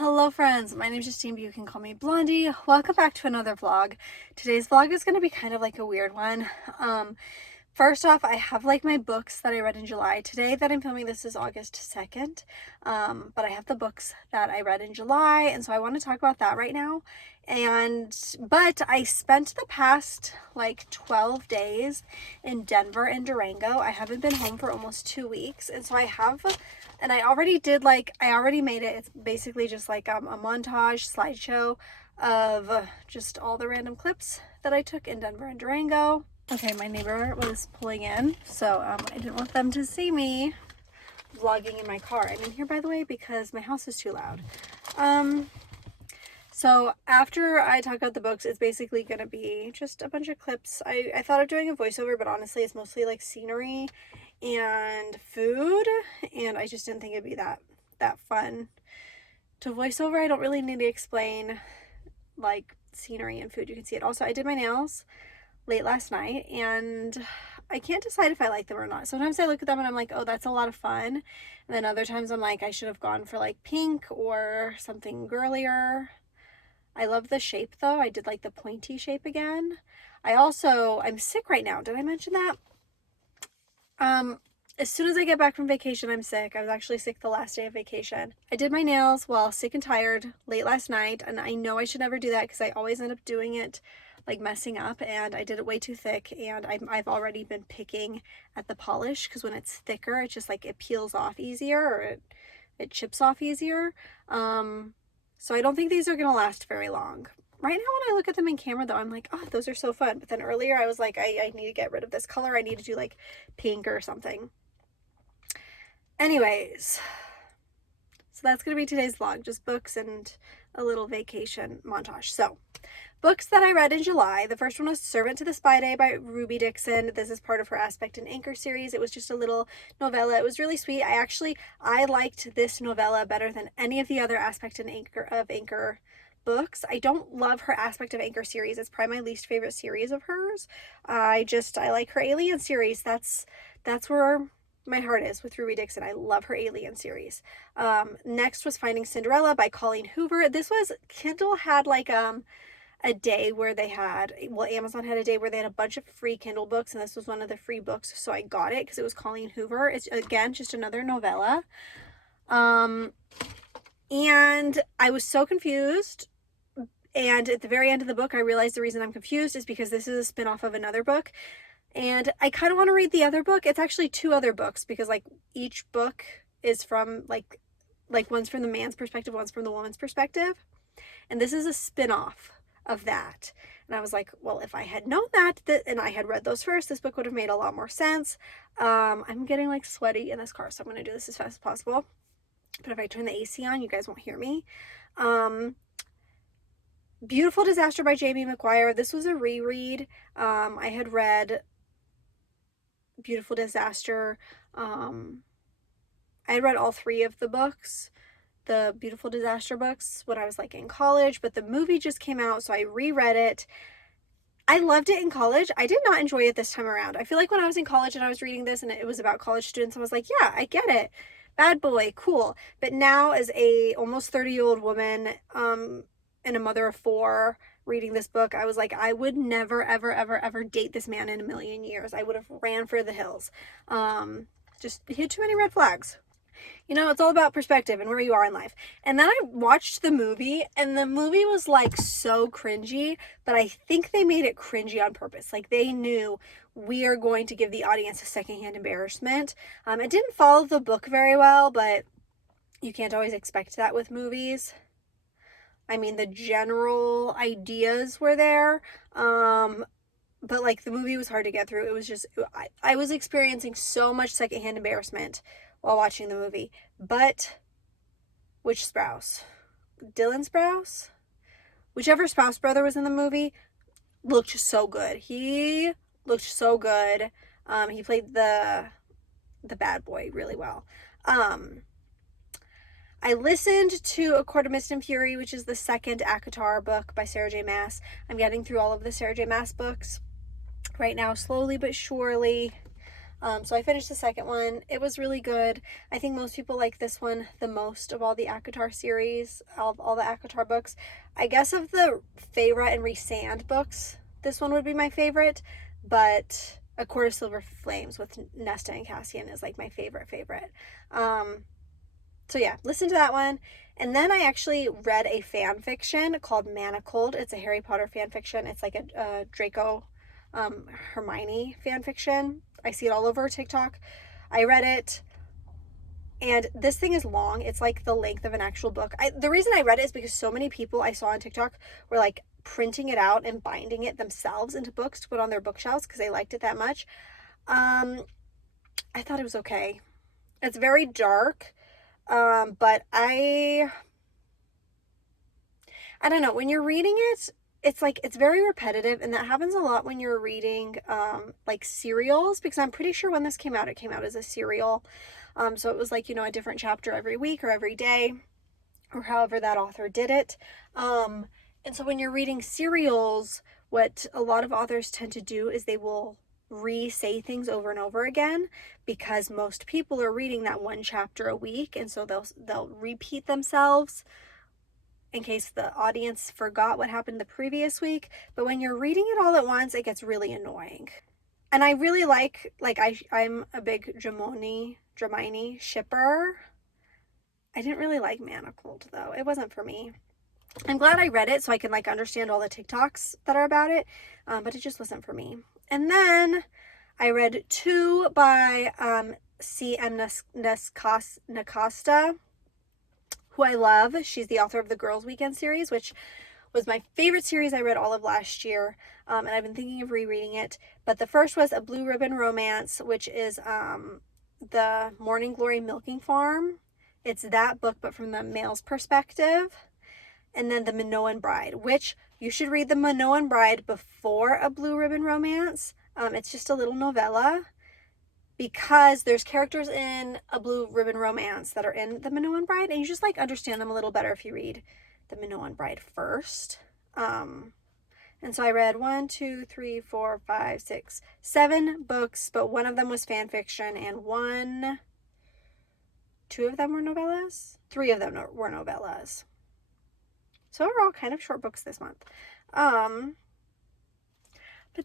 Hello friends, my name is Justine, but you can call me Blondie. Welcome back to another vlog. Today's vlog is going to be kind of like a weird one. First off, I have like my books that I read in July. Today that I'm filming this is August 2nd, but I have the books that I read in July, and so I want to talk about that right now. But I spent the past like 12 days in Denver and Durango. I haven't been home for almost 2 weeks, and so I already made it. It's basically just like a montage slideshow of just all the random clips that I took in Denver and Durango. Okay, my neighbor was pulling in, so I didn't want them to see me vlogging in my car. I'm in here, by the way, because my house is too loud. So after I talk about the books, it's basically going to be just a bunch of clips. I thought of doing a voiceover, but honestly, it's mostly like scenery and food, and I just didn't think it'd be that fun to voiceover. I don't really need to explain like scenery and food. You can see it. Also, I did my nails late last night and I can't decide if I like them or not. Sometimes I look at them and I'm like, oh, that's a lot of fun. And then other times I'm like, I should have gone for like pink or something girlier. I love the shape though. I did like the pointy shape again. I'm sick right now. Did I mention that? As soon as I get back from vacation, I'm sick. I was actually sick the last day of vacation. I did my nails while sick and tired late last night, and I know I should never do that because I always end up doing it like messing up, and I did it way too thick, and I've already been picking at the polish because when it's thicker, it's just like it peels off easier, or it chips off easier. So I don't think these are gonna last very long. Right now when I look at them in camera though, I'm like, oh, those are so fun. But then earlier I was like, I need to get rid of this color. I need to do like pink or something. Anyways, so that's going to be today's vlog, just books and a little vacation montage. So, books that I read in July. The first one was Servant to the Spy Day by Ruby Dixon. This is part of her Aspect and Anchor series. It was just a little novella. It was really sweet. I liked this novella better than any of the other Aspect and Anchor books. I don't love her Aspect of Anchor series. It's probably my least favorite series of hers. I like her Alien series. That's where my heart is with Ruby Dixon. I love her Alien series. Next was Finding Cinderella by Colleen Hoover. Kindle had like a day where Amazon had a day where they had a bunch of free Kindle books, and this was one of the free books, so I got it because it was Colleen Hoover. It's again just another novella. And I was so confused. And at the very end of the book, I realized the reason I'm confused is because this is a spin-off of another book. And I kind of want to read the other book. It's actually two other books because like each book is from like one's from the man's perspective, one's from the woman's perspective. And this is a spin-off of that. And I was like, well, if I had known that and I had read those first, this book would have made a lot more sense. I'm getting like sweaty in this car, so I'm going to do this as fast as possible. But if I turn the AC on, you guys won't hear me. Beautiful Disaster by Jamie McGuire. This was a reread. I had read Beautiful Disaster. I had read all three of the books, the Beautiful Disaster books, when I was like in college, but the movie just came out, so I reread it. I loved it in college. I did not enjoy it this time around. I feel like when I was in college and I was reading this and it was about college students, I was like, yeah, I get it. Bad boy, cool. But now as a almost 30-year-old woman, and a mother of four, reading this book, I was like, I would never, ever, ever, ever date this man in a million years. I would have ran for the hills. Just hit too many red flags. You know, it's all about perspective and where you are in life. And then I watched the movie, and the movie was like so cringy, but I think they made it cringy on purpose. Like they knew we are going to give the audience a secondhand embarrassment. It didn't follow the book very well, but you can't always expect that with movies. I mean, the general ideas were there, but like the movie was hard to get through. It was just, I was experiencing so much secondhand embarrassment while watching the movie. But which Sprouse? Dylan Sprouse? Whichever Spouse brother was in the movie looked so good. He looked so good. He played the bad boy really well. I listened to A Court of Mist and Fury, which is the second ACOTAR book by Sarah J. Maas. I'm getting through all of the Sarah J. Maas books right now, slowly but surely. So I finished the second one. It was really good. I think most people like this one the most of all the ACOTAR series, all the ACOTAR books. I guess of the Feyre and Rhysand books, this one would be my favorite, but A Court of Silver Flames with Nesta and Cassian is like my favorite. So yeah, listen to that one. And then I actually read a fan fiction called Manacled. It's a Harry Potter fan fiction. It's like a Draco Hermione fan fiction. I see it all over TikTok. I read it, and this thing is long. It's like the length of an actual book. The reason I read it is because so many people I saw on TikTok were like printing it out and binding it themselves into books to put on their bookshelves because they liked it that much. I thought it was okay. It's very dark, but I don't know. When you're reading it, it's like it's very repetitive, and that happens a lot when you're reading like serials, because I'm pretty sure when this came out, it came out as a serial. So it was like, a different chapter every week or every day, or however that author did it. And so when you're reading serials, what a lot of authors tend to do is they will re-say things over and over again, because most people are reading that one chapter a week, and so they'll repeat themselves in case the audience forgot what happened the previous week. But when you're reading it all at once, it gets really annoying. And I really I'm a big Dramini shipper. I didn't really like Manacled though. It wasn't for me. I'm glad I read it so I can like understand all the TikToks that are about it, but it just wasn't for me. And then I read two by C.M. Nakasta, who I love. She's the author of the Girls Weekend series, which was my favorite series I read all of last year, and I've been thinking of rereading it. But the first was A Blue Ribbon Romance, which is the Morning Glory Milking Farm. It's that book, but from the male's perspective. And then The Minoan Bride, which you should read The Minoan Bride before A Blue Ribbon Romance. It's just a little novella, because there's characters in A Blue Ribbon Romance that are in The Minoan Bride, and you just like understand them a little better if you read The Minoan Bride first. And so I read 1, 2, 3, 4, 5, 6, 7 books, but one of them was fan fiction, and 2 of them were novellas. 3 of them were novellas. So overall, kind of short books this month. But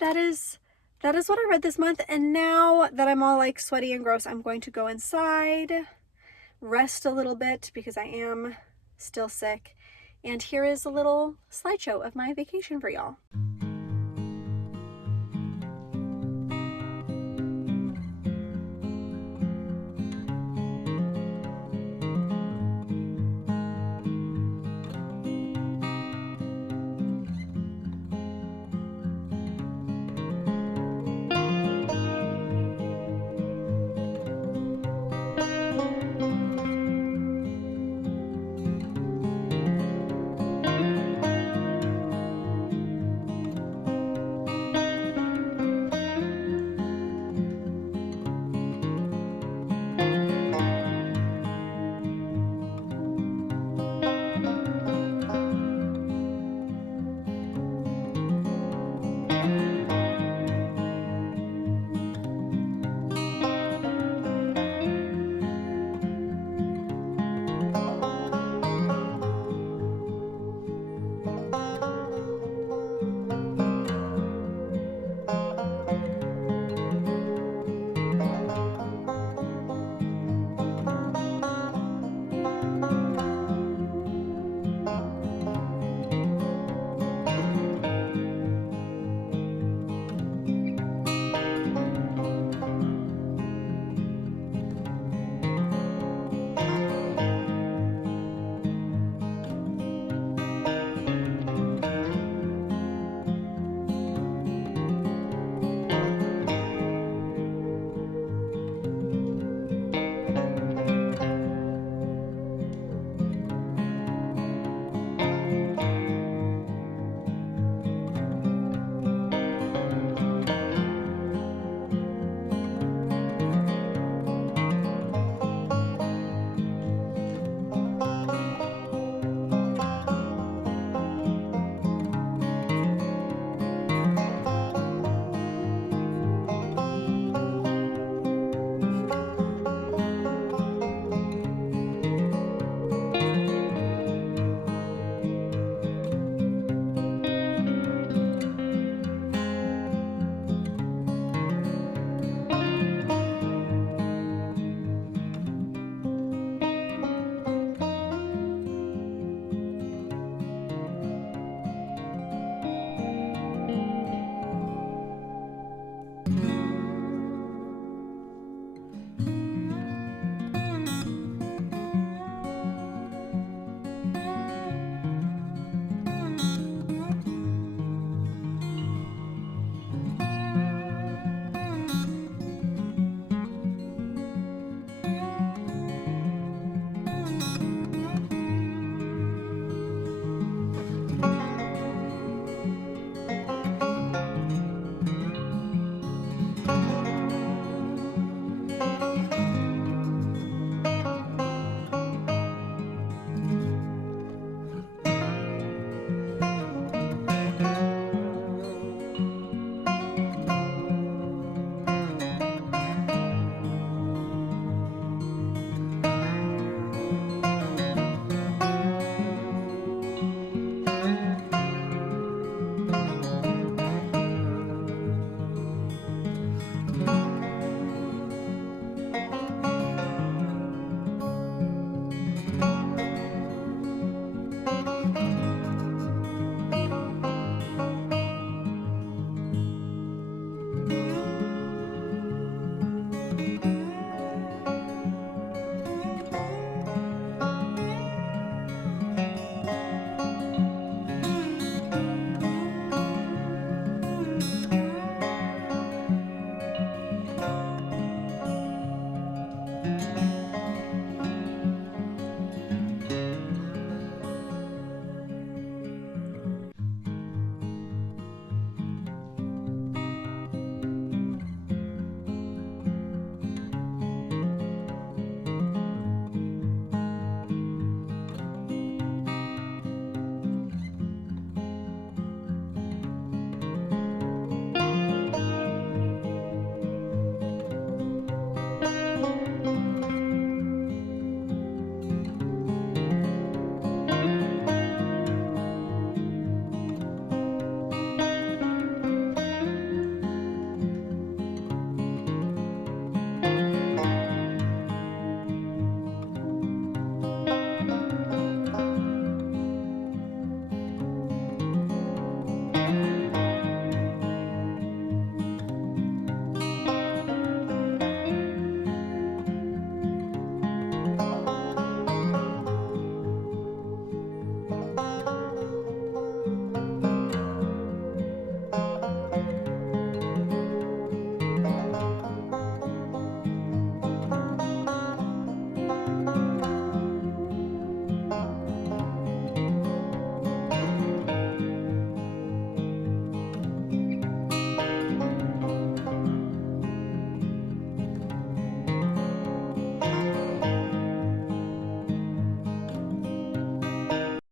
that is what I read this month. And now that I'm all like sweaty and gross, I'm going to go inside, rest a little bit because I am still sick. And here is a little slideshow of my vacation for y'all.